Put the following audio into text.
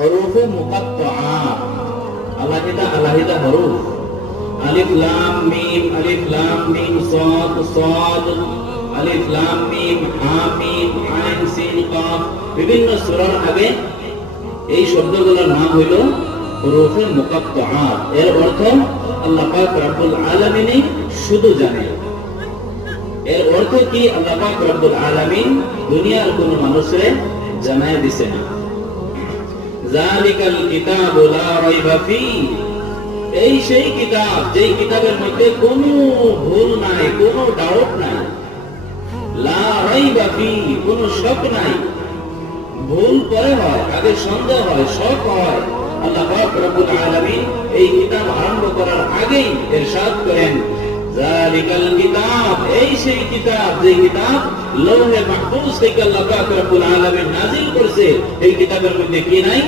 হরফে মুকাত্তাআত, আলাহিদা আলাহিদা হরফ, আলিফ লাম মিম সাদ সাদ, আলিফ লাম মিম হা মিম আইন সিন কাফ। বিভিন্ন সূরার আগে এই শব্দগুলোর নাম হইল হরফে মুকাত্তাআত। এর অর্থ আল্লাহ পাক রব্বুল আলামিনই শুধু জানেন। এর অর্থ কি? আল্লাহ পাক রব্বুল আলামিন দুনিয়ার কোন মানুষরে জানায় দিছে না। যালিকাল কিতাবু লা রাইবা ফীহি, এই সেই কিতাব যেই কিতাবের মধ্যে কোনো ভুল নাই, কোনো ডাউট নাই। লা রাইবা ফীহি, কোনো শক নাই। ভুল পরে হয়, আগে সন্দেহ হয়, শক হয়। আল্লাহ পাক রব্বুল আলামিন এই কিতাব আরম্ভ করার আগেই ইরশাদ করেন, যালিকাল কিতাব, এই সেই কিতাব যে কিতাব লৌহে মাহফুজ থেকে আল্লাহ পাক রব্বুল আলামিন নাযিল করেছে। এই কিতাবের মধ্যে কি নাই?